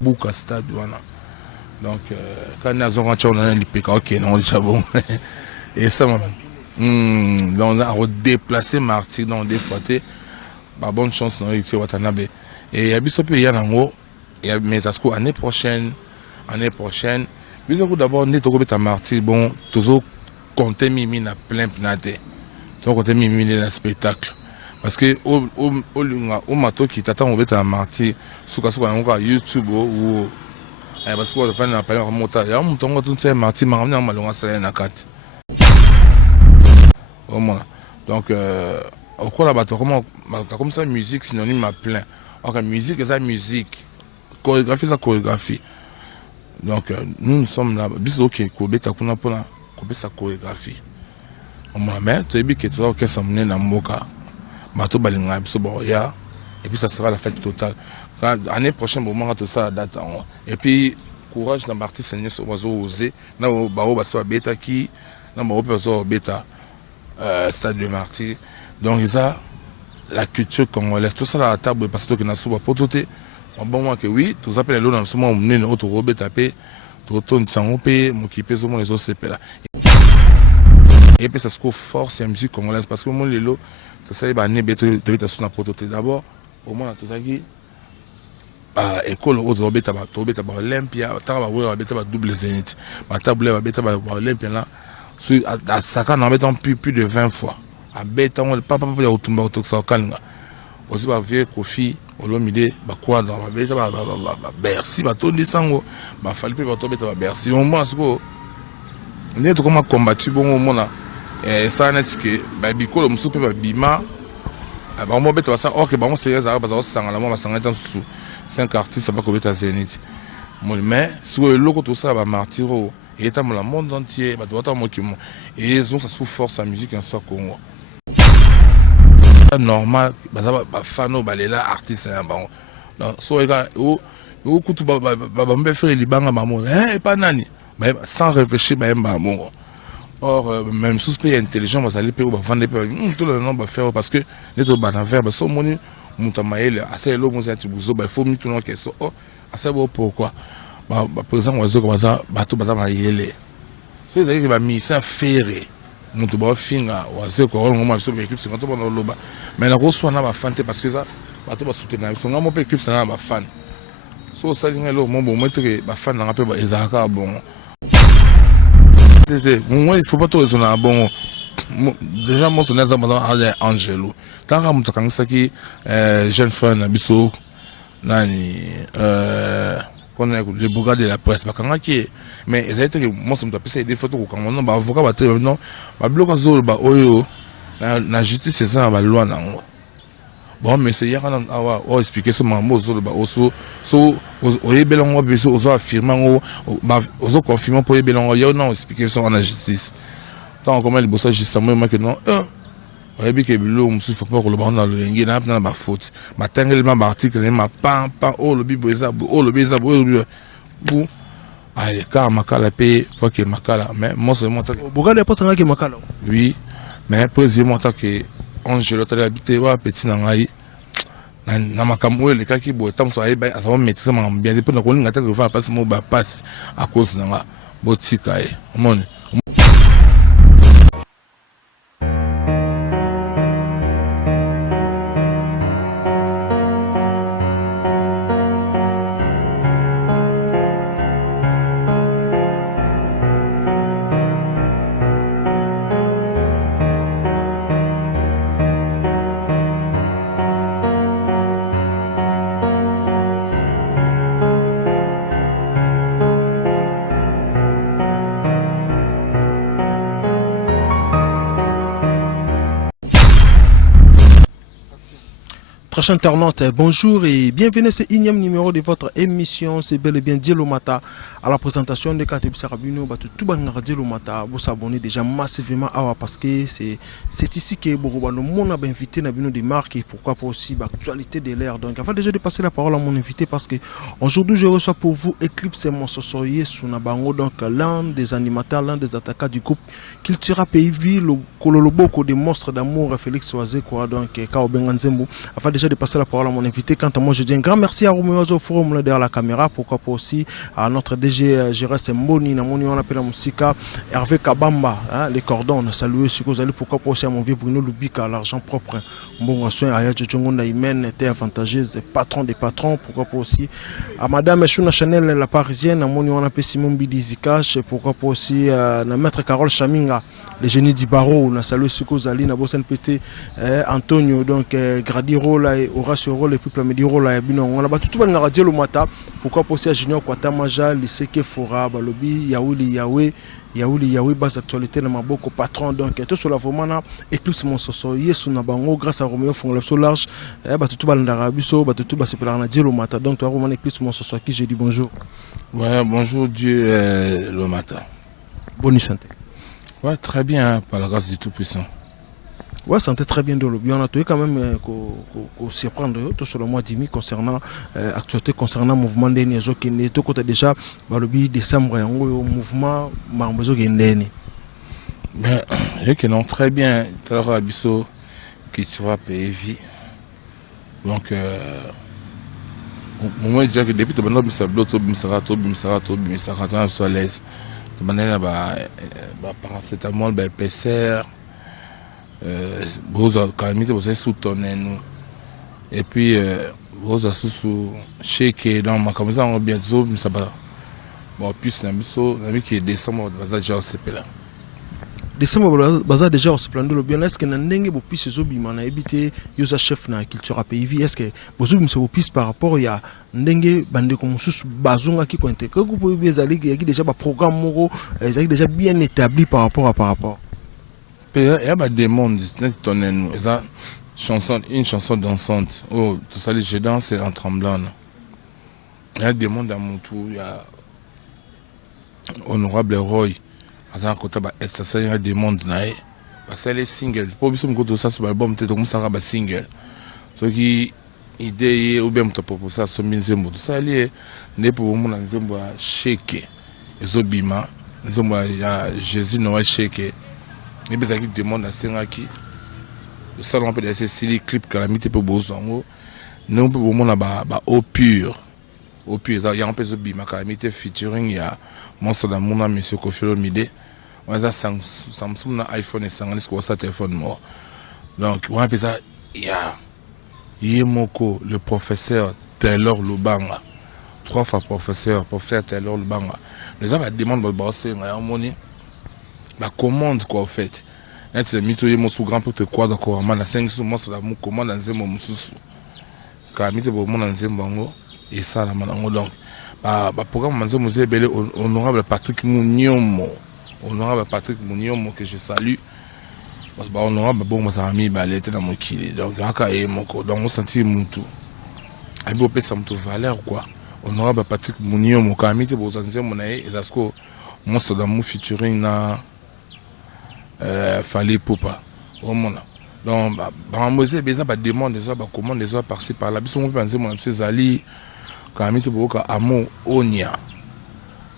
Bouka stade voilà. Donc quand on a l'IPK, ok, non, déjà bon. Et ça, donc on a redéplacé Martyr dans des fois. Bonne chance dans les Watanabe. Et il y a bien il y a un mais ça se trouve année prochaine. D'abord, on est au Martyr, bon, toujours compter Mimi na plein planté. Donc compter Mimi dans le spectacle. Parce que au mato qui t'attend au à Martyr, sur YouTube ou parce que on a parlé de montage. Il y a un montant tout ça Martyr m'a ramené en malon à ça na carte. Au moins. Donc au quoi là-bas comme ça musique synonyme à plein. Ok, musique c'est ça musique. Chorégraphie c'est chorégraphie. Donc nous sommes là bis OK kobeta kuna pona kobesa chorégraphie. On m'a mais tu es bien que tu as ça mener na mboka. Bato balinga biso boya et puis ça sera la fête totale. L'année prochaine bon on tout ça la date et puis courage dans Martyr Seigneur so bazo oser na bao baso beta qui na bao baso beta stade de Martyr. Donc ça la culture congolaise tout ça la table parce que tu na souba pototé. Bon moi que oui, tout ça appelle dans ce moment on est autre robé tapé tout ton sang pe mon qui pèse au moins les autres c'est là. Et puis ça se trouve force la musique congolaise parce que moi les lots tout ça va né beto de sur na pototé d'abord au moins tout ça qui école autre robé taba Olympia taba wa beta ba double zénith ba table ba beta ba Olympia là sur à saka na beton plus de 20 fois à beton papa ya utumba utoksa kalanga aussi ba vieux Kofi Olomide ba quoi dans ba beta ba Bercy ba tondi sango ba fali pe ba to beta ba Bercy au moins ko né to comment combattu bon au moins ça net que ba bikolo musu pe ba bima ba mo beta ba ça OK ba mo sérieux za ba za sanga la mo ba sanga tan sous 5 artistes ba ko beta Zénith mais sur le loco tout ça ba Martyro et dans le monde entier ba doit mo qui et ils ont ça sous force la musique en soi Congo normal ba fano ba lela artiste na bango donc so ega o kutu ba me faire libanga mamo pas nani sans réfléchir ba mbongo. Or même suspect intelligent va aller pour vendre tout le nom va faire parce que les autres banavers ba so moni mutamaele assez lo mo zati buzo ba faut mi tout non question oh assez bon pourquoi par exemple oiseau comme ça bateau baza ma yele so c'est que ba mission ferré mutu ba finga oiseau ko on mo so équipe 50 bon loba mais la reçoit na ba fante parce que ça bateau ba soutenir so ngamo pe équipe ça na ba fan so ça linga lo mo bon mettre ba fan na pe ba ezaka bon. Moi, il faut pas tout raisonner. Bon, déjà, moi, c'est un Angelo. Tant que je suis jeune frère, Nabiso, le bourgade de la presse, mais ils étaient moi, je me suis des photos quand on a avocat, non, ma bloc en zone, la justice, c'est ça, la loi. Bon, mais c'est hier on a expliqué ce mambo so au belon on besoin affirmer on confirmer pour les belon on a expliqué ça en la justice tant comment les bossa juste moi que non on dit que bilo musu faut pas que le ballon dans le ngi na na ba faute ma tangel ma article ma pan oh le bibo ezabo oh le bezabo bu allez car makala pe faut que makala mais moi c'est moi bogale pas ça que makala oui mais précisément tant que Angelo t'a habité wa petit nangai na makambo le kaki bo tam so ayeba aso mettre ma bien depuis na ko ngata ko fa passe mo ba passe à cause na botika e mon. Chers internautes, bonjour et bienvenue à ce énième numéro de votre émission. C'est bel et bien Dielo Mata à la présentation de Kateb Sarabino. Tout le monde Dielo Mata, vous s'abonnez déjà massivement parce que c'est ici que mon a invité Nabino des marques et pourquoi pas aussi l'actualité de l'air. Donc avant déjà de passer la parole à mon invité parce que aujourd'hui je reçois pour vous Eclipse Monsosoye Sunabango, donc l'un des animateurs, l'un des attaquants du groupe Cultura Pays le Kololoboko des monstres d'amour Félix Oazé quoi donc Kao Benganzembo. Avant déjà de passer la parole à mon invité. Quant à moi, je dis un grand merci à Roméo Forum derrière la caméra. Pourquoi pas aussi à notre DG Gérard Semboni, Namoni, on appelle la musique, Hervé Kabamba, hein, les cordons, saluer ce que vous allez. Pourquoi pas aussi à mon vieux Bruno Lubika, l'argent propre. Bon soin, Aya Djongonda Imen était avantageuse, patron des patrons. Pourquoi pas aussi à Madame Chouna Chanel, la parisienne, Namoni, on appelle Simon Bidizikash. Pourquoi pas aussi à Maître Carole Chaminga, les génies du barreau, on a salué ce que vous allez, Nabosen Pété, Antonio, donc Gradiro, là, Horacio Roll, et puis Plamediro, là, on a battu tout le monde à le matin. Pourquoi pas aussi à Junior Kwatamaja, Liseke Fora, Balobi, Yaouli, Yahweh, base actualité dans ma boko patron, donc tout sur la vraiment éclipse mon soso, yesu na bango, grâce à Roméo Fongolab so large, tout balandarabiso, tout basepelana dire le matin, donc toi vraiment éclipse mon soso qui j'ai dit bonjour. Ouais, bonjour Dieu le matin. Bonne santé. Ouais, très bien, hein, par la grâce du Tout-Puissant. Ouais, santé très bien de l'objet. On a trouvé quand même qu'on s'y prendre tout sur le mois d'imi concernant l'actualité concernant le mouvement des Nézo qui est tout côté déjà le 8 décembre, un mouvement Marmozo qui est né. Mais que non, très bien, tu as Abisso qui sera PV. Donc, moi, je dis que depuis que je suis à l'aise. De manière paracétamol, PCR, vous avez soutenu nous. Et puis, vous avez sous chèque dans ma comme ça, on bientôt, mais ça va. Bon, puis c'est un ami qui est décembre, déjà au CP là. Décembre, baza déjà au CP là, bien est-ce que n'engue vous puisse se bima na éviter yosa chef na culture pays. Est-ce que vous avez se puisse par rapport il y a n'engue bande comme sous bazonga qui compte que vous pouvez bien aller il y a déjà un programme moro, il y a déjà bien établi par rapport à par rapport. Il y a des demandes, une chanson dansante. Oh, tout ça, je danse en tremblant. Il y a des demandes à mon tour. Il y a Honorable Roy. Il y a des demandes. Parce que les singles. Pour que ça soit l'album, peut-être que ça sera single. Ce qui idée ou bien tu proposes ça sur Minzembo. Ça lié n'est pour moi dans Minzembo shake. Ezobima. Minzembo Jésus Noël shake. Il y a des demandes à Sengaki. Le salon peut être ces clips calamité pour Bozango. Nous pouvons voir au pur. Au pur, il y a un peu de bima calamité featuring. Il y a Monstre d'Amour, Monsieur Kofi Olomide. On a Samsung, iPhone et Sangalis qui ont téléphone mort. Donc, on a ça. Il y a Yemoko, le professeur Taylor Lubanga. 3 fois professeur Taylor Lubanga. Les gens demandent de bosser, la commande quoi en fait. C'est mitoyer mon sous grand pour te quoi d'accord man 5 sous moi la commande dans zemo mususu. Ka mite bo mon dans zembango et ça la manango donc programme manzo musée belé honorable Patrick Mouniomo. Honorable Patrick Mouniomo que je salue. Parce honorable bon ma ami était dans mon kili donc aka et mon ko donc on sentit mutu. Abi opé ça mutu valeur quoi. Honorable Patrick Mouniomo ka mite bo zanzemo na e zasko monstre d'amour featuring na fallait poupa au monde donc Mosé beza ba demande déjà ba commande déjà par-ci par là biso mo penser mon monsieur Zali quand même boka amo onia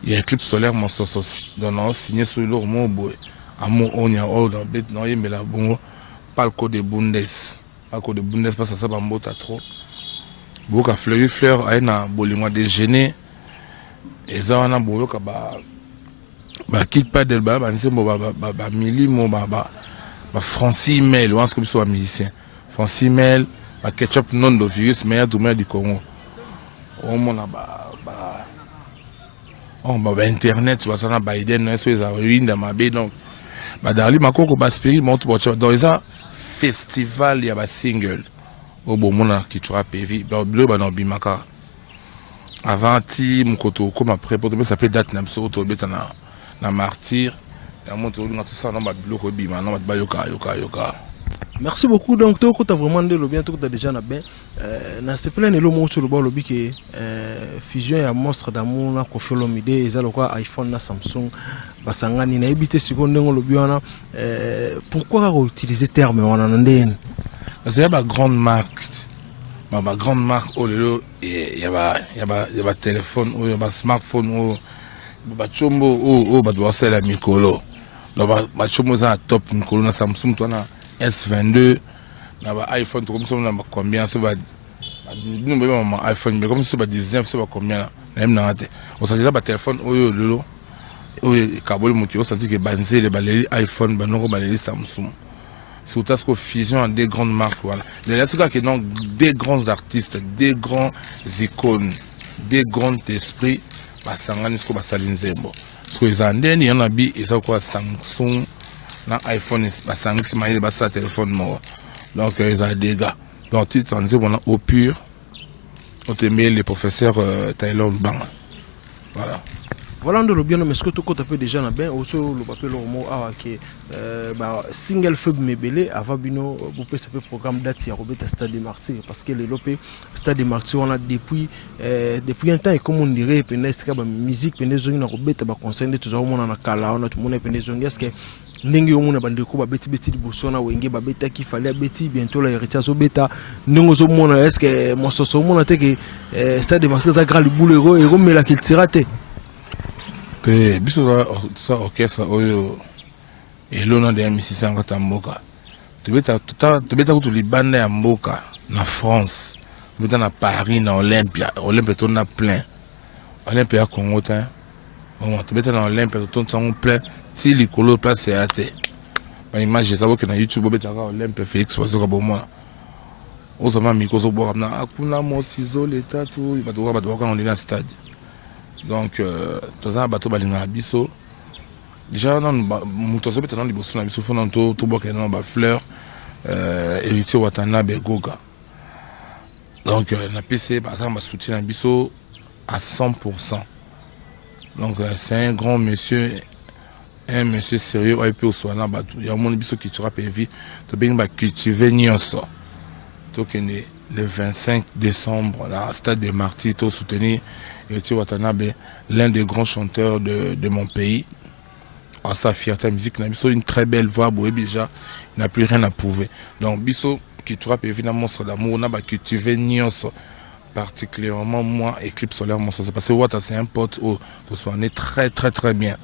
il y a un clip solaire mon sosi donc on signé sur le mot boy amo onia oh dans bête non mais là bon pas le code de Bundes parce que ça ba mbota trop boka fleur aina bolingo déjeuner et ça on a boka quitte pas de milimo Francis Mel on comme soit musicien Francis Mel ketchup non de virus meilleur domaine du Congo on mona internet tu vois ça na Biden est sur les ruines de ma baie donc dali makoko spirit monte dans les festival il y a single au bon mona qui tu as pévi bleu no bimaka avant ti mkoto comme après pour ça s'appelle date na so to betana na martyr et montre tout ça dans bloc bima non yoka. Merci beaucoup donc tu as vraiment de bien tout déjà na ben na se plein le mot sur le bord lobby que fusion ya monstre d'amour na Kofi Olomide ezalo quoi iPhone na Samsung basangani na ebité seconde ngo lobby wana pourquoi utiliser terme wana ndene parce que ba grande marque oh lelo il y a téléphone ou il y a smartphone ou bachombo doit faire la mikolo donc bachombo ça top mikolo na Samsung toi na S22 na ba iPhone comme ça na combien ça va nous même iPhone mais comme ça va 19 ça va combien même na te on sait déjà ba téléphone oyo lolo oyo kaboli moki on senti que banzé les baléli iPhone ba non baléli Samsung surtout ce que fusion en des grandes marques voilà là c'est que donc des grands artistes des grands icônes des grands esprits ba sangani ce que ba salinzembo ce que ils andeni yana bi et ça quoi Samsung na iPhone ba sangi simaile ba sa téléphone mo donc ils ont des gars donc titre on dit on a au pur on te met les professeurs Taylor Bang voilà. Voilà, on bien, mais ce que tu as déjà na bien, autour le papier le mot que single feu mebele avant bino vous pouvez faire programme date à Robert Stade des Martyrs parce que le lopé Stade des Martyrs on a depuis un temps et comme on dirait penest que musique penest na Robert ba concerne toujours mon na kala on a tout mon penest est-ce que ndenge yo mona bandeko ba beti liboso na wenge ba beta ki fallait beti bientôt la héritage so beta ndenge zo mona est-ce que mon soso mona te que Stade des Martyrs ça grand boulero et remela qu'il tirate pe biso ça orchestre oyo elona de musicien ngata mboka tobeta kutu libanda ya mboka na France tobeta na Paris na Olympia to na plein Olympia Congo ta bon tobeta na Olympia to ntango plein si likolo place ya te ba image ça que na YouTube obeta ka Olympia Félix Wazoka bomona ozama mikozo bo na akuna mo sizo l'état tout ba doka on est dans stade. Donc, tous les bateaux balinga biso. Déjà, nous avons dans les bossons, nous avons tout beaucoup fleurs, héritier Watanabe Goga. Donc, na PC, par exemple, soutien biso à 100%. Donc, c'est un grand monsieur, un monsieur sérieux, il peut aussi là, il y a un monde biso qui sera PV, tu bien cultiver nyonso. Donc, le 25 décembre, là, stade de Martyrs, tout soutenir. Héritier Watanabe, l'un des grands chanteurs de mon pays. À sa fierté musique, Biso une très belle voix, déjà, il n'a plus rien à prouver. Donc Biso, qui trappe évidemment monstre d'amour, on a cultivé Nyonso, particulièrement moi, Éclipse Solaire Monstre. Parce que Wata, c'est un pote où tout soit né très très très bien.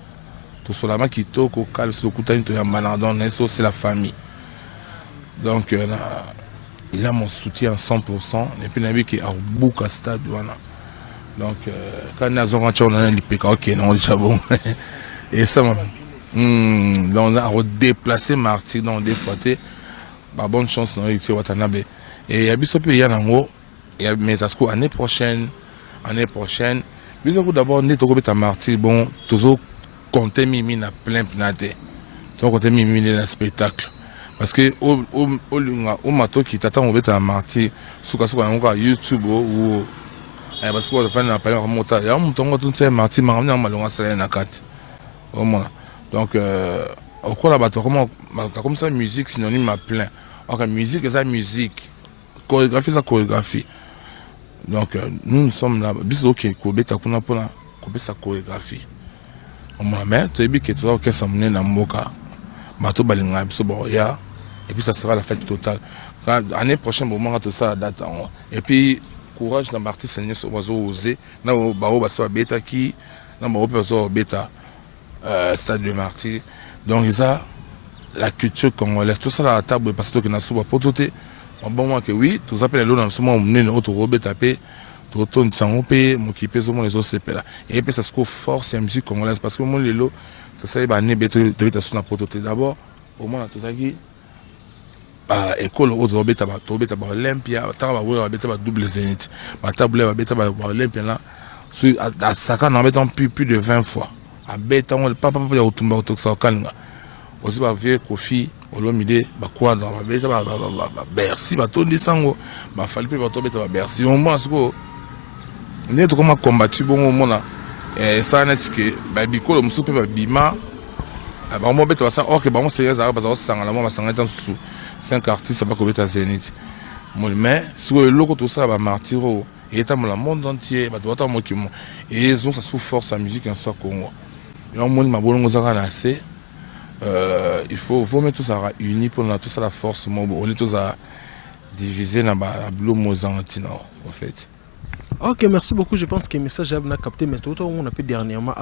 Tout soit là-bas qui toque au calme, sur le couteau, c'est la famille. Donc il a mon soutien à 100%. Et puis il a vu qu'il y a beaucoup de stade. Donc, quand on a ok, non, déjà bon. Et ça, donc, on a déplacé Martyr dans des fois. Bonne chance, non, il Watanabe. Et il y a des pays en haut, mais ça se trouve l'année prochaine. D'abord, on est au à Martyr, bon, toujours compter Mimi na plein pnate. Donc, compter Mimi dans le spectacle. Parce que, au mato qui t'attend, on va à Martyr, sur YouTube ou. Parce que on a parlé de montage. Il y a un montage Martyr Marami en malonga c'est na carte. Donc au quoi là comment comme ça musique synonyme à plein. Alors musique c'est musique, chorégraphie c'est chorégraphie. Donc nous sommes là biso qui kobeta kuna pona kopesa chorégraphie. On m'a mais tu es que tu as que ça mener na mboka. Bato balinga biso boya et puis ça sera la fête totale. L'année prochaine au moment tout ça la date et puis courage dans Martyr Seigneur sur oiseau osé na bao baso beta qui na bao baso beta stade de Martyr. Donc ça la culture congolaise tout ça la table parce que na souba pototé bon moi que oui tout ça les dans ce moment mener autre robet taper tout ton sango pe mo qui pèse les autres là et puis ça se force la musique congolaise parce que moi les lots tout ça ba né beto de sur na pototé d'abord au moins tout ça qui école aux obeta ba Olympia taba wa beta ba double zénith ba table ba beta ba Olympia là sur à saka na beton plus de 20 fois à beton papa ya utumba utoksa kalanga aussi ba vieux Kofi Olomide ba quoi dans ba beta ba Bercy ba tondi sango ba fali pe ba to beta ba Bercy on moi siko ne to comment combattu bon mona ça net que ba bikolo musu pe ba bima ba mo beta ça OK ba mo sérieux ba ça sanga mo ba sanga tan sous 5 artistes pas comme à Zénith mais sur le logo tout ça va Martyr et dans le monde entier bah toi moi qui et ils ont ça sous force la musique en soi Congo et on monde ma bolongo ça assez il faut mettre tout ça uni pour tout ça la force moi on est tous à diviser dans la bleu mozantine en fait. Ok, merci beaucoup. Je pense que le message a capté, mais tout on a pu dernièrement,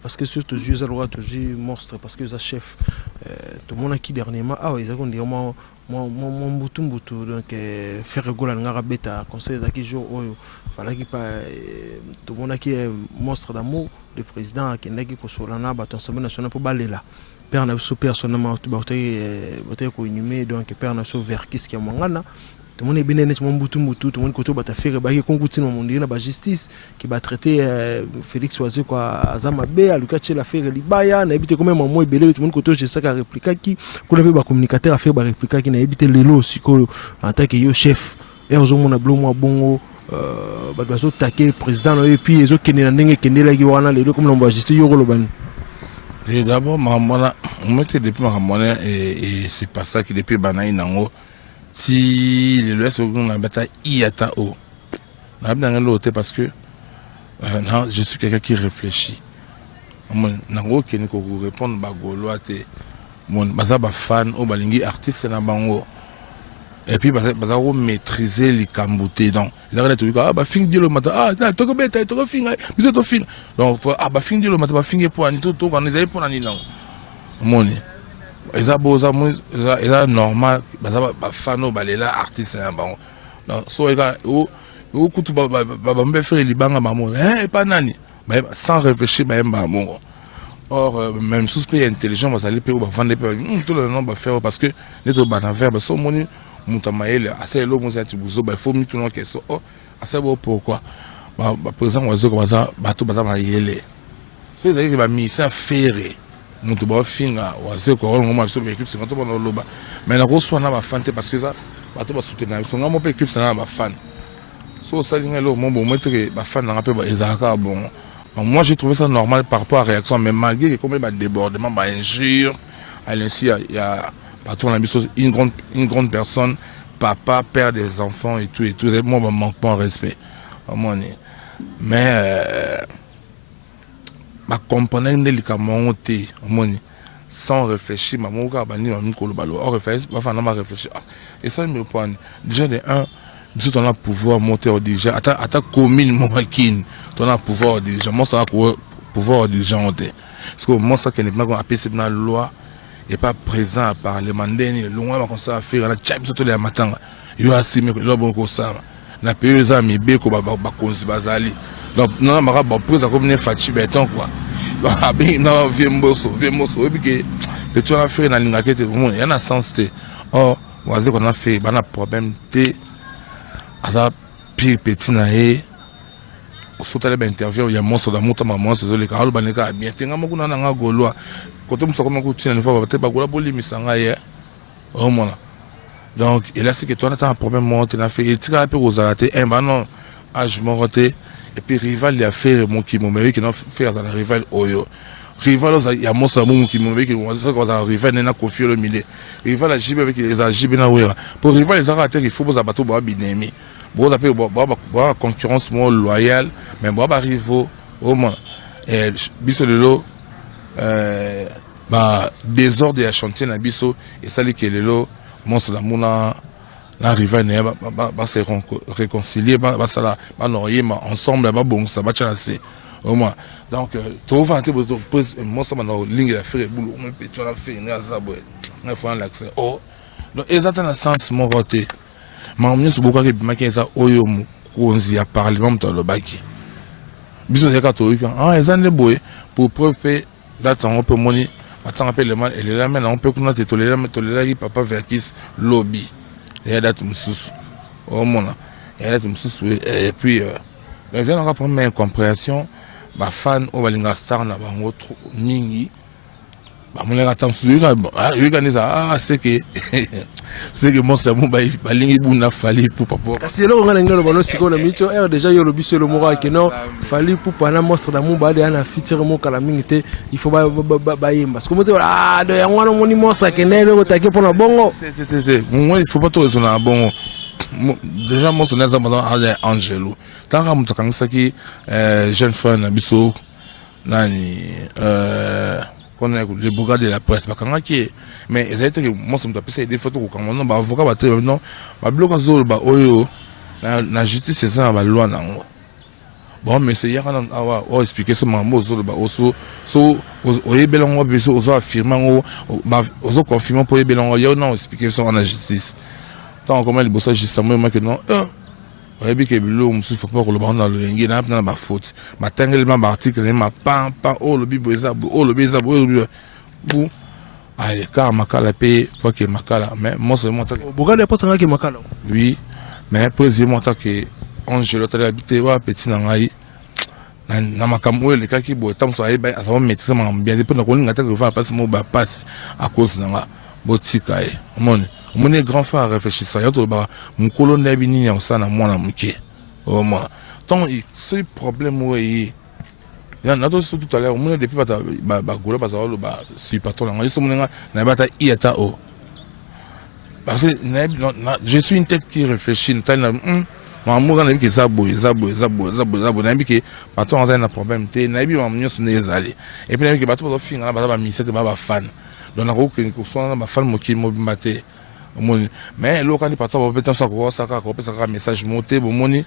parce que sur tous les toujours monstre, parce que les chefs tout le monde qui dernièrement ah ils ont dit moi mbutu donc faire gola ngara beta conseil qui jour oyo fallait qui pas tout le monde qui est monstre d'amour le président qui ndaki ko solana ba Assemblée nationale pour balela père na so personnellement tout ba ko inhumé donc père na so vers qui ce qui est mongana tout le monde est bien net mbutu tout le monde ko to ba ta faire ba ki konguti no monde na ba justice qui va traiter Félix Oazé quoi azama be aluka tshela faire libaya na ebité comme maman ebele tout le monde ko to je ça ka répliquer qui ko na ba communicateur a faire ba répliquer qui na ebité lelo siko en tant que yo chef et ozomona blo mo bongo bato bazotaquer président et puis ezokende na ndenge ekendelaki wana lelo comme na justice yo kolobani. Et d'abord on mettait depuis Maramona et c'est pas ça qui depuis Banaï Nango si le reste on a bataille iata o na bien l'autre parce que non, je suis quelqu'un qui réfléchit Nango qui ne peut répondre bagolo ate mon baza ba fan o balingi artiste na bango. Et puis, bah, maîtriser les camboutés. Donc, ils arrêtent de dire, ah, bah, fin de le matin, ah, tu as bête, tu as fin, tu as fin. Donc, ah, bah, fin de le matin, bah, fin pour un tout, quand ils avaient pour un île. Moni. Ils ont beau, ils ont normal, bah, fano, bah, les là, artistes, bon. Donc, soit, ils ont, ou, coutu, bah, faire les bangs à maman, hein, pas nani. Bah, sans réfléchir, bah, bon. Or, même suspect intelligent, bah, ça les paye, bah, vendre les paye, tout le monde va faire, parce que, les autres, bah, dans faire, bah, son moni, Moutamaïl, assez l'eau, mon zatibuzo, il faut mettre tout le monde qui est so, oh, assez beau pourquoi. Bah, par exemple, oiseau comme ça, bateau, bateau, yélé. C'est à dire que ma mission à faire, mon tout bas fin, oiseau, quoi, on m'a dit, mais équipe, c'est quand on va dans mais la grosse one, ma fan, parce que ça, bateau, va soutenir, son grand, mon père, équipe, c'est ma fan. So, ça, il y a l'eau, mon bon, moi, ma fan, on rappelle, Ezaka, bon. Moi, j'ai trouvé ça normal par rapport à la réaction, mais malgré comme il y a débordement, injure, à l'insu, il y a. Partout, on a une grande personne, papa, père des enfants et tout. Moi, je ne manque pas en respect. Mais, je comprends sans réfléchir, et ça, me prend. Déjà, de un, on a pouvoir monter au dirigeant. À ta commune, on a pouvoir au dirigeant. Moi, ça a pouvoir au dirigeant. Parce que moi, ça, n'est pas appelé la loi. Et pas présent à parler mandeni loin comme ça faire la tchap surtout les matins yo asime que lobo ko ça na pays amis be ko ba konzi bazali donc non mara ba prise comme ne fati beton quoi abi na viemboso et puis que petit on a fait na linga kete il y a un sens té oh waze qu'on a fait bana problème té ada pire petit na e surtout les interviews il y a monstre d'amour ta maman c'est les carol baneka bien tenga mo kuna na ngolo quand on se comme un une fois peut-être bagola boli misanga hier au moins donc et là c'est que toi on a un problème monte na fait et tu as peu aux arrêter un bah non âge monté et puis rival il a fait mon qui mon mec qui n'a fait dans la rival oyo rival il y a mon samou qui mon mec qui on ça quand rival n'a confié le milieu rival a jibé avec les a jibé na wera pour rival les arrêter il faut pour bateau ba binemi bon après ba concurrence moins loyale mais ba rivaux au moins et biso de l'eau bah désordre à chanter na biso et ça qui est le monstre la mouna la rival ne va se réconcilier va ça là va noyer ensemble va bon ça va chancer au moins donc tu vas te pose moi ça m'a ligne la faire boulot on peut tu la faire na ça boy on faut l'accès oh donc exactement sens mon côté mais on est beaucoup qui maquiller ça oyo mu konzi à parlement dans le baki biso c'est quand ah ils ont des boy pour preuve date on peut money attends appelle le mal et là maintenant on peut qu'on a tolérer papa verkis lobby et date msous au monde et date msous et puis les gens ont pas une compréhension ba fan au balinga star na bango trop mingi ba mon les attend sur ah c'est que mon ça mon balingi buna fali pour papa parce que là on a ngelo bano siko na micho déjà yo lobi sur le mora que non fali pour pana monstre da mumba de ana feature mo kala mingi te il faut ba yemba parce que mo te ah de ngwana moni monstre que ne le taquer pour na bongo moi il faut pas trop raisonner à bongo déjà moi c'est ça pendant Angelo tant que mutu kangisa ki jeune frère na biso nani qu'on a les bourgades de la presse mais ils étaient que moi ça me tapait des photos quand on ba avocat ba très non ba bloc azul ba oyo la justice c'est ça ba loi na bon mais c'est hier on expliquer ce mambo au belongo biso ozo affirmer ozo confirmer pour belongo yo non expliquer ça en la justice tant comment les bossa justice moi que non oyebi ke bilo musu faut pas que le bande dans le ngi na ba faute ba tengel ma article ma pan oh le bibo ezabo oh le bizabo bu allez car makala pe faut que makala mais moi c'est moi bogale pas sanga ke makala oui mais précisément tant que Angelo t'a habité wa petit na ngai na makambo le kaki bo tam so ay ba ça mettre ma bien depuis na ko ngata ko va passer mo ba passe à cause na nga botika e mon grand frère réfléchir ça yo to ba mon colonel bini ya ça na mwana muke au moins tant ce problème oui il y en a tout à l'heure mon depuis ba golo ba ça ba si patron na ngai so mon na ba ta iata o parce que je suis une tête qui réfléchit na maman na biki zabo na biki patron za na problème te na bi maman nyo sone ezali et puis na biki bato ba finga na ba misete ba fan donc na ko ke ko so na ba fan moki mo bimate mais lo quand patron ba betam sa ko saka ko pesa ka message monté bo moni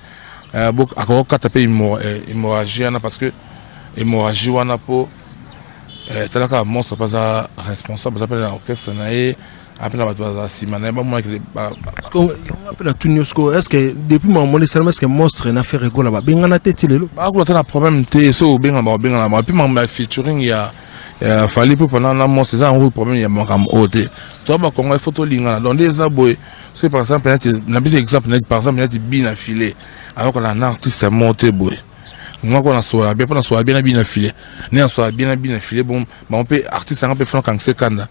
bok akoko kata pe hémorragie na parce que hémorragie wana po talaka monstre pas responsable ça s'appelle l'orchestre na e après la bataille si mané ba moi que on appelle tout Niosko est-ce que depuis mon moment seulement est-ce que monstre na fait rigolo là ben ngana tete lelo ba ko tana problème te so benga ba puis mon featuring ya fallait pour pendant la monstre ça un problème ya mon kam oté to ba ko ngai photo linga donc des aboy c'est par exemple na bis exemple par exemple il bien affilé alors qu'on a un artiste monté boy moi qu'on a soit bien pendant soit bien affilé né soit bien affilé bon on peut artiste un peu faire quand c'est kanda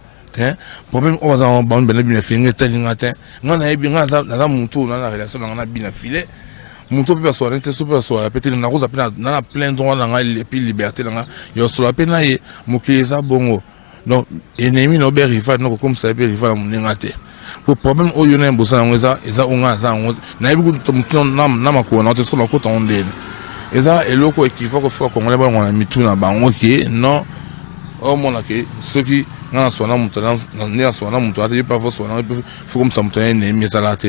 problème on va en bande bien filé telinga te ngana ebi ngana na muntu na relation ngana bien filé muntu peut soit n'était super soit peut-être na rose appena na plein droit na et puis liberté na yo so appena ye mukeza bongo donc ennemi no be rival no comme ça be rival na ngate pour problème o yona mbosa ngeza eza onga za na ebi ku muntu na makona na to so ko ton den eza eloko équivoque faut qu'on les ba ngona mitu na bango ke non au moins que ceux qui n'ont pas de temps, n'ont pas de temps, ils peuvent faire faut comme ça monter né mais ça là te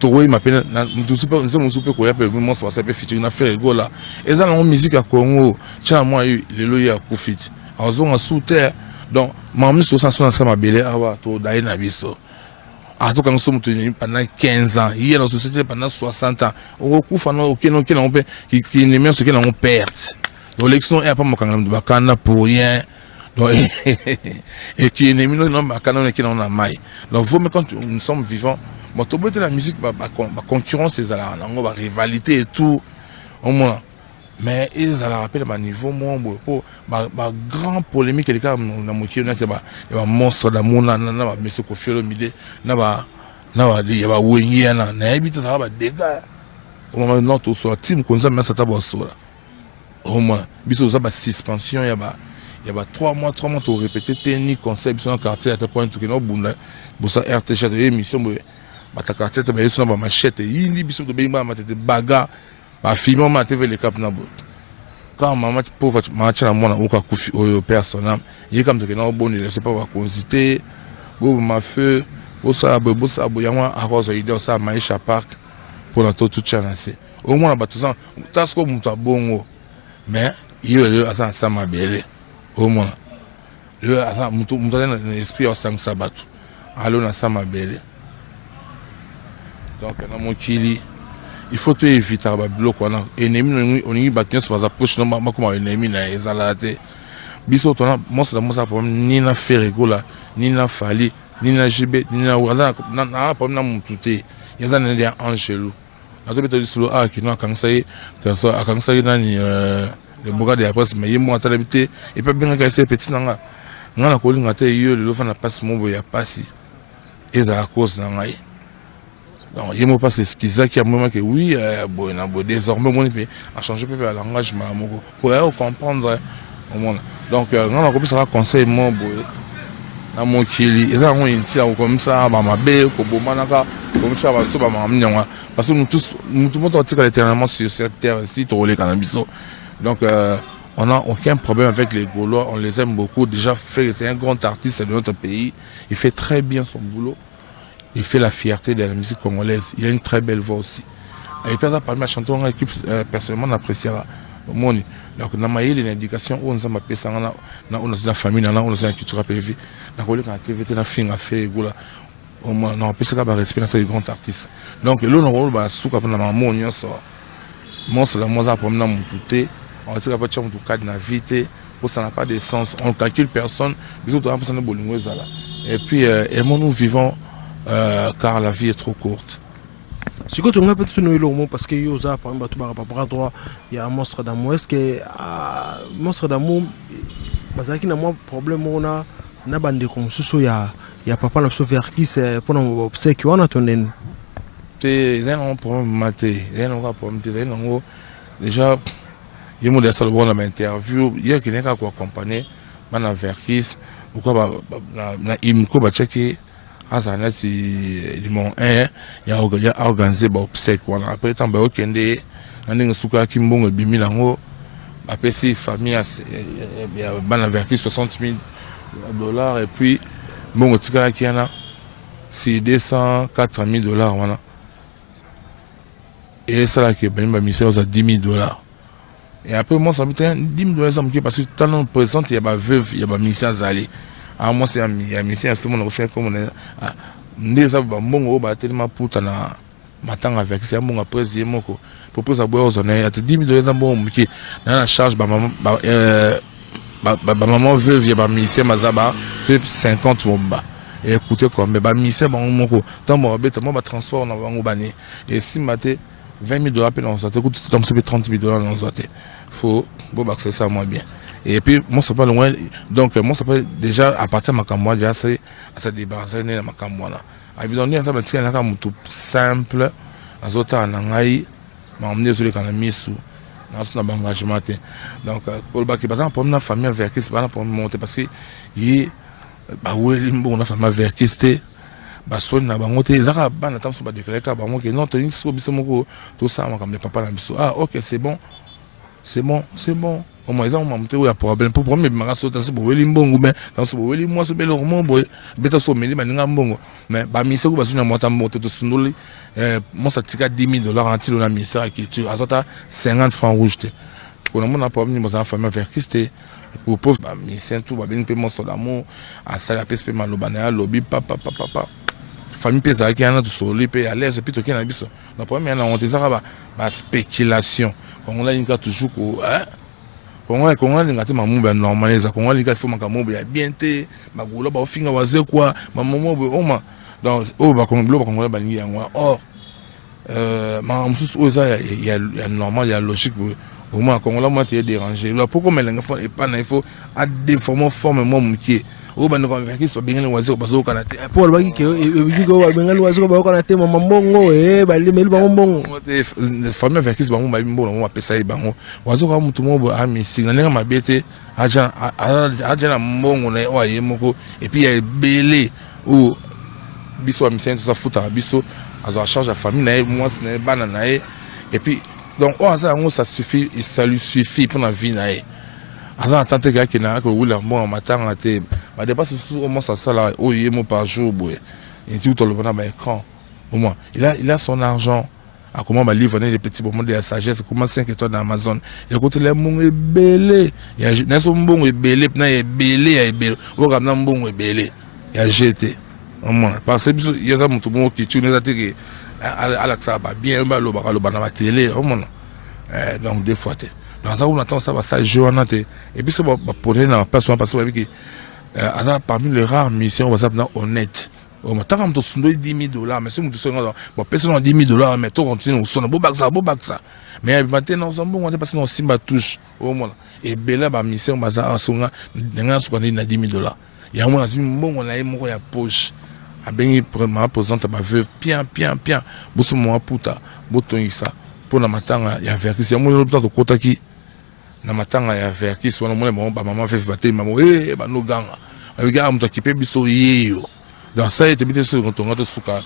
toi il m'appelle tout super nous sommes super quoi peut moi ça peut featuring na faire rigolo là et dans la musique à Congo tiens moi les loyers à Koufit alors on a sous terre donc maman sur ça sur ça ma belle awa to dai na biso à tout quand nous sommes tenus pendant 15 ans hier dans la société pendant 60 ans au Koufa non OK non on peut qui ne même ce qu'on perd donc l'élection est pas mon quand bakana pour rien donc, et qui est ennemi non canon qui n'en a maille donc vous mais quand nous sommes vivants bon tout de la musique concurrence c'est la rivalité et tout au moins mais ils allaient rappeler ma niveau moi pour grand polémique les gars na moitié na ba monstre d'amour na monsieur Kofi Olomide na ba il va wengi na habite ça ba dégâts au moment non tout soit team comme ça mais ça t'a so là au moins biso ça ba suspension il y a 3 mois to répéter technique concept sur un quartier à tel point que no bunda bossa RTG de émission ba ta quartier ba sur ba machette yindi biso de bimba ma tete baga ba filmer ma TV le cap na bo quand maman pauvre match na mona o ka kufi o personnel il comme que no bon il c'est pas va consulter bo ma feu bossa bo yama a cause idée ça Maisha Park pour la tout chancer au moins ba tout ça tasko muta bongo mais il est à ça ma belle au moins le asa mutu na esprit au sang sabatu alo na sama belle donc na mokili il faut te éviter ba bloc on ennemi on y battre sur la approche non ma comme ennemi na ezalate biso tona moi c'est la problème ni na faire rigola ni na fali ni na jibe ni na wala na problème na mututé il y a des angelo na to beto solo a qui no kan sai ta so akan sai na ni le boga de après mais moi t'habité et pas bien que c'est petit nanga ngana ko linga te yo le fa na passe mo ya passi et à cause nanga donc il me passe ce qu'ils a qui a moment que oui bon na désormais mon peut a changé peu le langage ma moko pour comprendre au monde donc ngana ko ça conseil mo bo na mo kili eza ngo inti a comme ça ba mabe ko bomanaka comme ça ba so ba mamnyanga parce que nous tous nous tout le monde est éternellement sur cette terre ici to le cannabis. Donc, on n'a aucun problème avec les Gaulois, on les aime beaucoup. Déjà, c'est un grand artiste de notre pays. Il fait très bien son boulot. Il fait la fierté de la musique congolaise. Il a une très belle voix aussi. Et puis, parmi les chanteurs, l'équipe personnellement appréciera. omoni donc na mayele na éducation on nzamba pesa na on a famille na on a culture PV na koleka na TVT na finga fait gola au moins na pesa ka ba respect na les grands artistes donc là on ba suka na maman nyonso moi c'est la moi za pour na mututé on sait pas chambre du cadre na vite pour ça n'a pas de sens on calcule personne bisous to personne bolingo zala et puis aimons nous vivons car la vie est trop courte. Si tu as peut-être nous le parce que yoza par exemple tu vas pas droit il y a un monstre d'amour est-ce que monstre d'amour bazaki na moi problème on a na bande comme ça il y a papa la sauver qui c'est pour nous obsèque on a tourné c'est un problème maté c'est un problème déjà il me laisse le bon dans l'interview il y a quelqu'un qui accompagné man Verkis ou quoi na imko ba checker azanati limon il y a organisé ba obsèque voilà après temps ba okende ndenge suka kimbongo bimi nango après si famille ya bana Verkis $60,000 et puis bongo tika kiana c'est $204,000 voilà et ça là que ben ba mission à $10,000 et après moi ça me tient $10,000 parce que tant on présente il y a ba veuve il y a ba mission zali ah moi c'est un mission à ce moment on comme on est ndeza ba mbongo ba tellement puta na matanga avec c'est mbongo après c'est moko pour ça boire aux honneurs $10,000 mbongo qui na la charge ba maman maman veuve il y a ba mission mazaba c'est 50 momba et écoutez comme ba mission ba moko tant moi bête moi ba transport na bango bani et si maté $20,000 puis on s'attend coûte comme c'est $30,000 on s'attend faut bon accès ça moi bien et puis moi ça pas loin donc moi ça peut déjà à partir de ma camois déjà c'est à se débarrasser de ma camois là à bidon ça va tirer là comme tout simple azota nangai m'emmener sur les canaux sous dans un engagement donc pour le bac par exemple pour ma famille vers qui c'est pas pour monter parce que il bah ouais limbo na famille vers qui c'était basoni na bango te ezaka bana tamso ba déclarer ka bango que non toni so biso moko tout ça comme le papa na biso ah OK c'est bon au moins ils ont monté ou ya problème pour premier mara so tanso bo weli mbongo ben tanso bo weli moi so belo mo boy beta so meli baninga mbongo mais ba mise ko basoni na mota moto to sundoli moi ça tika $10,000 en tilo na ministère qui tu azota 50 francs rouge te pour le monde na problème ni mo famille vers Christ pour pauvre ba mise tout ba ben paiement sur l'amour à ça la PSP malobana lobby papa famille pesa qui ana to soli pe à l'aise puis to kena biso na problème na on te zaka ba spéculation on l'a une toujours ko on a ngati mamumba normaliser on a linga faut makambo ya bien te magolo ba ofinga waze kwa mamomo bo oma donc ba kongolo ba kongola ba lingi yango or ma mususu oza ya normal ya logique au moins kongola moi te déranger là pourquoi melenga faut et pas il faut à déformer forme moi mukie o ba no convaincre so bingani waze ba so kana te pour le baki ke bigo ba bingani waze ba kana te mama mbongo ba limeli ba mbongo famille avec qui ba mbongo mo pesa ibango wazo ka mutu mo ba misinga nenga mabete aja na mbongo na wa yemoko et puis il belé ou biso amisen ça futa biso azo charge la famille na moi c'est bana na et puis donc ça lui suffit pour la vie na alors tant que qui n'a que William bon matin à te bah dépasse au moins ça là au yemo par jour boy et tout le monde à écran au moins il a son argent à comment bah livrer les petits moments de la sagesse comment 5 étoiles dans Amazon et côté les mon est belé il y a n'est son bon est belé na est belé au comme na bon est belé il a jeté au moins parce que il y a ça tout le monde qui tue les attaques à la ça va bien bah le dans la télé au moins donc des fois dans ça on attend ça va ça jouer en et puis ça va poser dans la personne parce que parmi les rares missions on va ça honnête on m'a tant de $10,000 mais si on te sonne bon personne $10,000 mais toi continue on sonne beau ça mais maintenant on bon on parce que on simba touche au moins et bela ba mission baza songa n'enga so na $10,000 il y a moi bon on a mo ya poche a bengi vraiment présente ba veuve bien boso mo puta botonisa pour na matanga ya Verkis ya mo le temps de kotaki na matanga ya Verkis wana mona ba maman fait bater maman ba no ganga avec am to kipe biso yeyo dans ça était bité sur ton to suka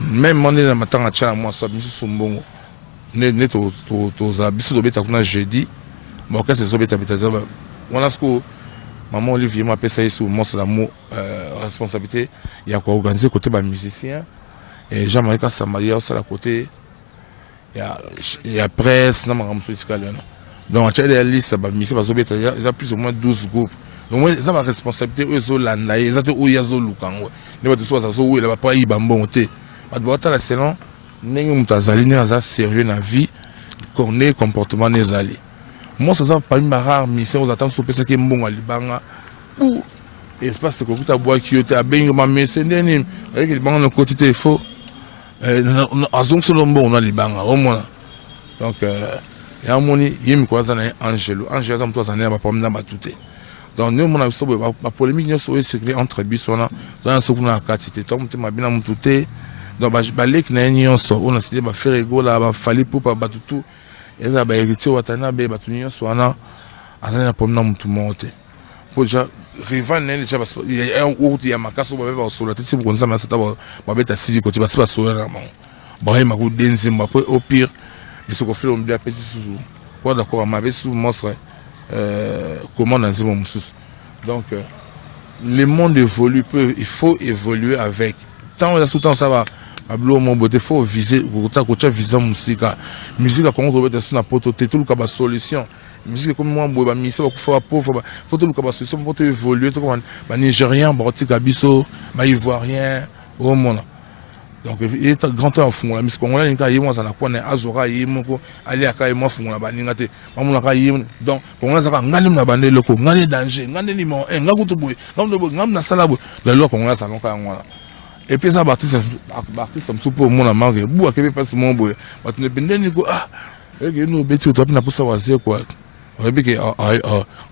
même mon na matanga tchala moi ça biso sombongo ne to za biso do beta kuna jeudi bon que c'est zo beta on a ce que maman Olivier m'a appelé ça sur moi c'est l'amour responsabilité il y a quoi organiser côté ba musicien et Jean-Marie Samaria ça la côté il y a presse na makamso tikaliana Donc tu as des listes il y a plus ou moins 12 groupes. Donc moi ça ma responsabilité eux zo landa ils ont où yazo lukango. Ne ba to so ça so où là pas y bambon te. Ba do ta la selon ndenge mutazali ne za sérieux na vie connaît comportement nezali. Moi ça ça pas une rare mission aux attentes so pesa ke mbongo libanga. Ou espace que tu as bois qui était à bengo ma messe ndeni avec le banc de côté il faut azong so lombo on a libanga au moins. Donc il y a un moment il y a une quoi ça n'est Angelo ça me toi ça n'est pas pour me dans tout. Donc nous on a so ba polémique nous so secret entre bisona dans ce qu'on a quantité tom te ma bina mututé donc ba lek na nyon so on a décidé ba faire ego là ba fali pour pas tout et ça ba héritier watana be ba tout nyon so na azana pour na mutu monte pour déjà rival n'est déjà parce il y a un autre il y a ma casse ba sur la tête pour qu'on ça mais ça ba beta sidi côté ba c'est pas sur là bon ba ma ko denze ma au pire mais ce qu'on fait on bien passer sous quoi d'accord ma be sous monstre comment dans ce moment. Donc le monde évolue peu, il faut évoluer avec tant tout le temps ça va ablo mon beauté faut viser ko viser musique quand on trouve sur na poto tout le cas solution musique comme moi ba mission ko faut pauvre faut tout le cas solution pour évoluer tout comme ba nigérien ba tika biso ba ivoirien au monde. Donc il est grand temps fond la musique congolaise nka yimo ça na kwa na azora yimo ko ali aka yimo fond la baninga te mamuna ka yimo donc congolaise ka ngani na bande loko ngani danger ngani limon ngakutu boy ngam na sala boy la loi congolaise ça lonka ngwa et puis ça artiste me pour mon marque bu akebe passe mon boy but ne bendeni ko et que nous beti utop na pusa waze quoi obi ke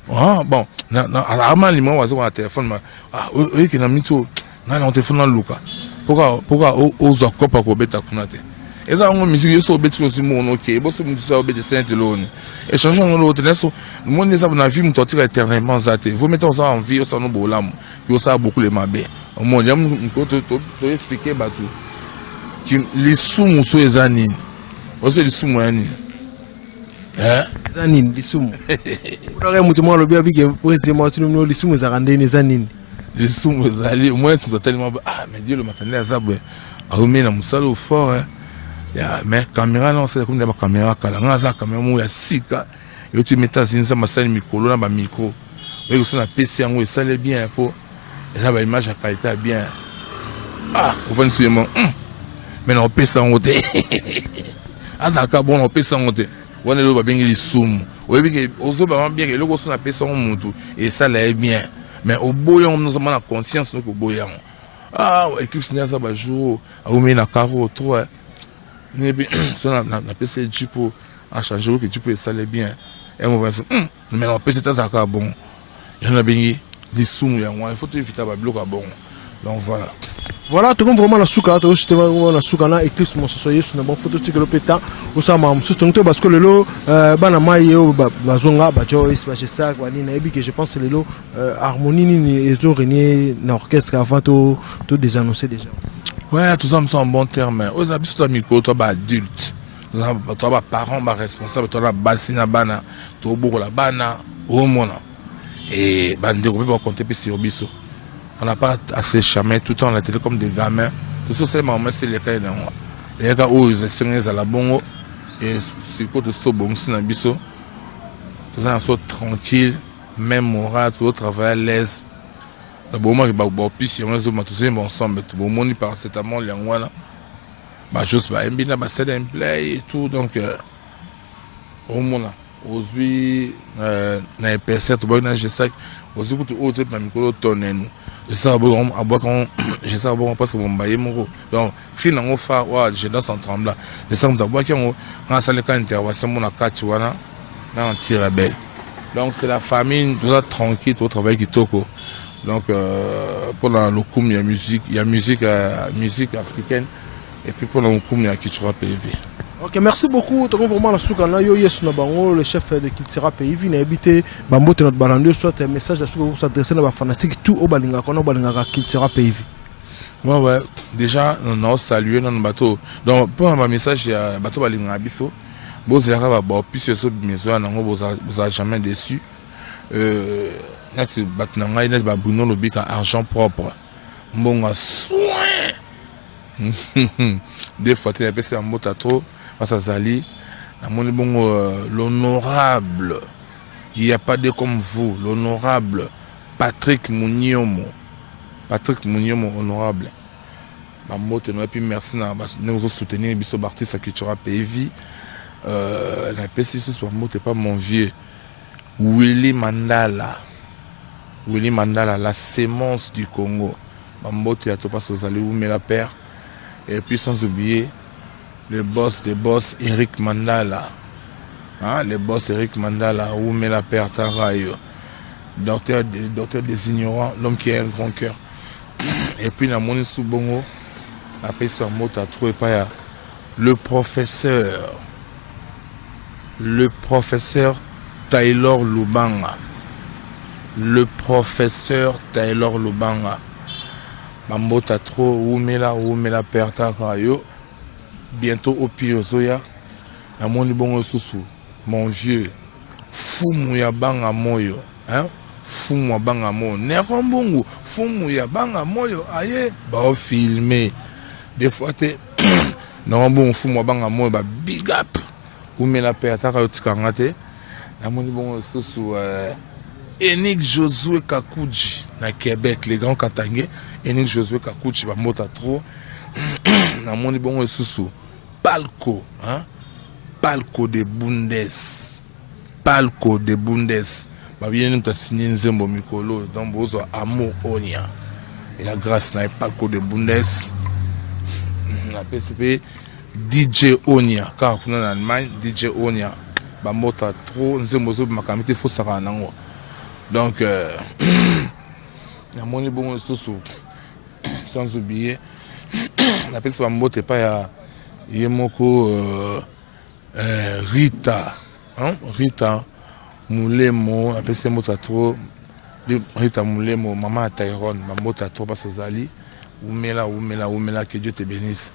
bon na ama limon waze kwa téléphone ma et que na mito na na téléphone na luka pourquoi aux occupants pour bêta kunate et ça on musique yo so bêta aussi mon OK bo so musique so bêta saint lone et changeons l'autre nesso le monde ça na vie muto tira éternellement zate vous mettons ça en vie ça no bolam yo ça beaucoup les mabe au monde yam ko to expliquer batu qui les sumu so ezani aussi les sumu yani zanini les sumu on mutu mo lobi abike précisément tu no les sumu za randeni zanini les sumu zali moi tu dois tellement mais Dieu le matin là ça arumé na musalo fort ya mais caméra non c'est comme des caméras kala ngaza caméra mo ya sika yo tu mets ta zinza masali mikolo na ba micro oui so na PC yango ça l'est bien pour et ça ba image à qualité bien vous venez sur moi mais non PC en haute azaka bon on PC en haute on est là ba bengi les sumu oui que ozo ba bien que le go so na PC en mutu et ça l'est bien. Mais au boyant, nous avons la conscience que au boyant. Éclipse n'est pas jour, à oumer la carreau, trop. On a PC pour à changer que tu peux ça les bien. Et on va dire, mais on peut c'est ça bon. Il y en a bien des sous, il faut éviter à bloquer bon. Donc voilà. Voilà, tout comme vraiment la souka, tout justement la souka na Eclipse mon soyez sur une bonne photo de l'hôpital au sama tout parce que le lot bana mai yo bazonga ba Joyce ba Jessa kwa ni na ebi que je pense le lot harmonie ni ezo renier na orchestre avant tout désannoncer déjà. Ouais, tout ça me sont en bon terme. Aux habits sur micro toi ba adulte. Toi ba parent ba responsable toi la basina bana, toi boko la bana au mona. Et bande de pas compter puis sur biso. On n'a pas assez chamé tout le temps on était comme des gamins tout ça c'est maman c'est les cas les gars où ils sont à la bongo et c'est pour de so bon si na biso tout ça soit tranquille même moral tout travail à l'aise d'abord moi ba puis on est tous ensemble tout le monde parfaitement les ngwana ba juste ba mbina ba set and play et tout donc au monde aujourd'hui na EPC tout bon na G5 aussi pour tout autre même micro tonnen je sais bon parce que mon baye mon donc fin en fa wa je dans son tremblant je sais d'abord qui on a salé quand intervention mon akati wana na anti rebelle donc c'est la famille tout ça tranquille tout travail qui toko donc pour la lokum il y a musique africaine et puis pour la lokum il y a Cultura PV. Ok, merci beaucoup. Tu as vraiment la soukana yo yes na bango le chef de Cultura PV na habité bambote notre balando soit un message à ce que vous s'adressez na ba fanatique tout au balinga kono balinga Cultura PV. Ouais déjà on a salué dans bateau donc pour un message ya bateau balinga biso bo zelaka ba puis so maison na ngo vous a jamais déçu nati batnanga ina ba buno no bika argent propre mbonga soin des fois tu as passé en mot à trop parce que Zali namoni bongo l'honorable, il n'y a pas de comme vous, l'honorable Patrick Mouniomo. Patrick Mouniomo, honorable. Bambote, et puis merci de soutenir Bisso Bartis à Cultura PV. La PCC, Bambote, pas mon vieux. Willy Mandala. Willy Mandala, la sémence du Congo. Bambote, à Topas Ozali, la père. Et puis sans oublier le boss des boss, Eric Mandala. Hein, le boss Eric Mandala, la père Tarayo. Docteur des ignorants, l'homme qui a un grand cœur. Et puis, la monnaie sous bongo, la paix mot à trouver pas le professeur Taylor Lubanga. Le professeur Taylor Lubanga. Mambo Tatro, Oumela Perta Rayo. Bientôt au Piozoya. La monnaie bongo sous mon vieux. Fumu ya banga moyo. Hein? Fumu ya banga moyo. Nerombongo. Fumu ya banga moyo. Aye. Ba filmer. Des fois te. Nerombongo fumu ya banga moyo. Ba big up. Oumela Perta Rayo tikangate. La monnaie bongo sous Enik Josué Kakuji na Québec, les grands Katangé. Enik Josué Kakuji ba mota trop. Na moni bongo sous Palco, hein? Palco de Bundes. Palco de Bundes. Ba bien nous ta signé Nzembo Mikolo donc bozo amour onia. Et la grâce na Palco de Bundes. La PCP DJ Onia car on en Allemagne DJ Onia. Ba mota trop Nzembo zo makamite faut sara nango. Donc, la monnaie bon sans oublier, la personne qui n'est pas Yemoko Rita, hein? Rita Moulemo, la personne qui trop Rita Moulemo, maman Tyrone, maman trop parce que Zali, Oumela, que Dieu te bénisse.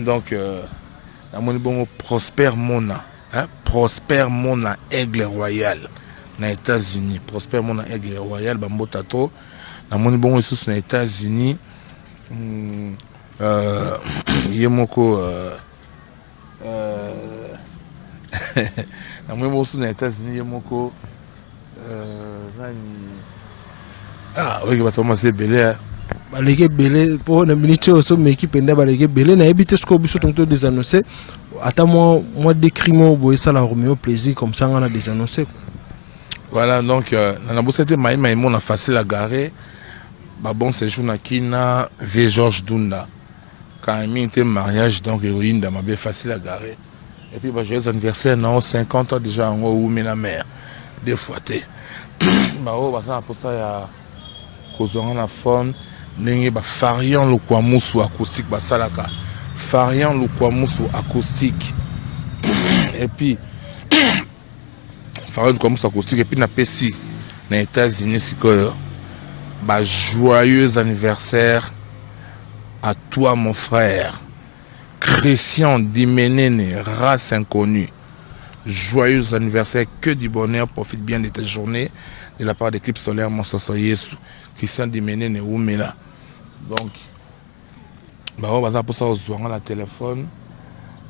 Donc, la monnaie bon prospère Mona, hein? Prospère Mona, aigle royal. Na États-Unis, Prosper mon aigle royal, Bambota to, na moni bon sous na États-Unis, Yemoko, na moni bon sous na États-Unis, Yemoko, ah oui, bah Thomas c'est belé. Balege belé pour la minute aussi mais qui pendait balege belé na habité ce qu'on biso tonto des annoncés. Attends moi décrimo boy ça la Roméo plaisir comme ça on a des annoncés. Voilà, donc, dans la c'était Maïma a facile à garer. Bon séjour na Kina, V. Georges Dunda. Quand il était mariage, donc héroïne, dans ma bien facile à garer. Et puis, joyeux anniversaire, non, 50 ans déjà en haut, où la mère. Des fois, t'es. Ça, pour ça, il y a Kozouan la faune, n'ayez pas Farian le Kwamoussou acoustique, Basalaka. Farian le Kwamoussou acoustique. Et puis, Farian le Kwamoussou acoustique, et puis, na Pessi, dans les États-Unis, c'est que, joyeux anniversaire à toi, mon frère. Christian Dimenene, race inconnue. Joyeux anniversaire, que du bonheur, profite bien de ta journée, de la part d'équipe solaire, mon Yesu. Christian Dimenene, Oumela. Donc, on va pour ça, on a le téléphone.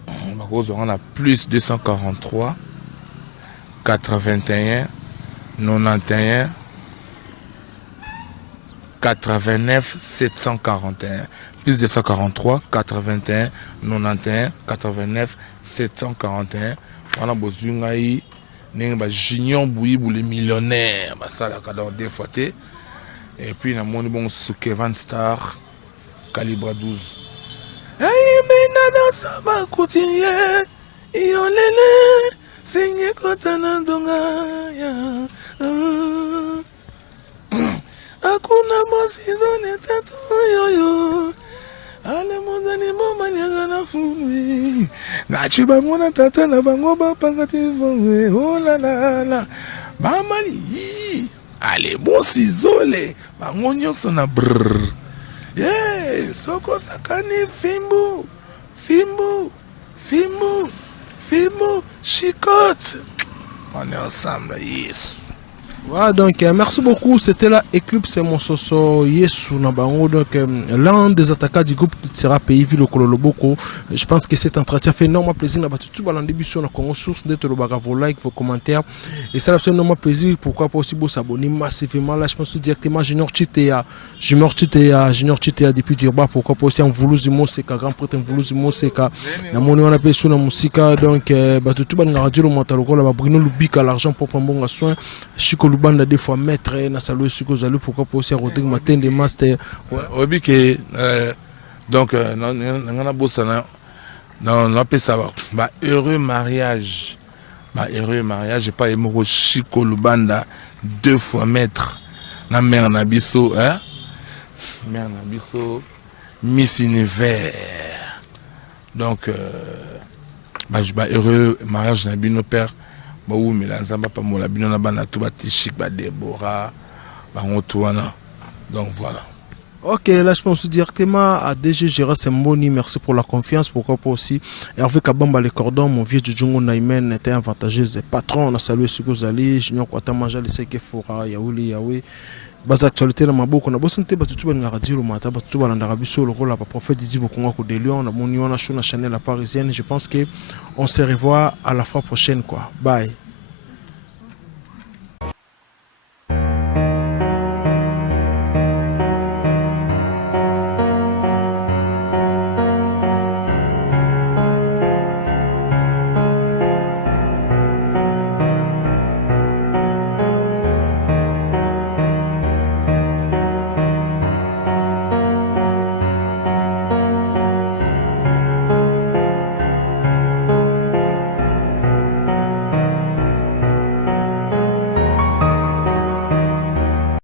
On a plus 243 81 91 89 741 plus 243 81 91 89 741. On a besoin de Junior Bouibou les millionnaires, ça la cadre des fois. Et puis on a mon bon sur Kevin Star calibre 12. Aïe mais nana ça va continuer. Iolele singe kotana donga ya. Akuna mosizo netatu yoyo. Ale monzani momanyanga na fumwe. Ngachi bango na tata na bango bapanga tivongwe. Oh la la la. Bamali. Ale mosizole. Bango nyonso na brrr. Yeah, soko sakani fimbu. Fimbu. Fimbu. Fimbu. Chicote. On est ensemble, yes. Voilà, donc merci beaucoup. C'était là Eclipse Monsoso Yesu Nabango. Donc l'un des attaquants du groupe sera pays vu le Kololoboko. Je pense que cet entretien fait énormément plaisir. On a battu tout le début sur la Congo source d'être le bagarre, vos likes, vos commentaires. Et ça fait énormément plaisir. Pourquoi pas aussi vous s'abonner massivement. Là, je pense directement Junior Chitea depuis Dirba. Pourquoi pas aussi en Voulouz Moseka, grand prêtre en Voulouz Moseka. La monnaie on appelle sur la musique. Donc battu tout le radio le Montaloko là, Bruno Lubika l'argent pour prendre bon soin. Chico Lubanda des fois maître na saluer ce que vous allez pourquoi pas aussi à Rodrigue Matin des masters obi que donc on a bossé on appelle ça heureux mariage j'ai pas aimé Chico Lubanda 2 fois maître na mère Nabiso hein mère Nabiso Miss Univers donc heureux mariage Nabino père. Bah mais là ça va pas moi la bino na bana tout bati chic ba Déborah ba Antoine donc voilà. Ok, là je pense directement à DG Gérard Semboni, merci pour la confiance, pourquoi pas aussi Hervé Kabamba les cordons, mon vieux Djungo Naïmen était avantageux, patron, on a salué ce que vous allez, Junior Kwatamaja, les Seke Fora, Yaouli, Yahweh. Bas actualité na maboko na bosonte batutu ba radio le matin batutu ba landara biso le rôle la prophète Didi Bokonga ko de Lyon na moni on a show na Chanel la parisienne je pense que on se revoit à la fois prochaine quoi bye.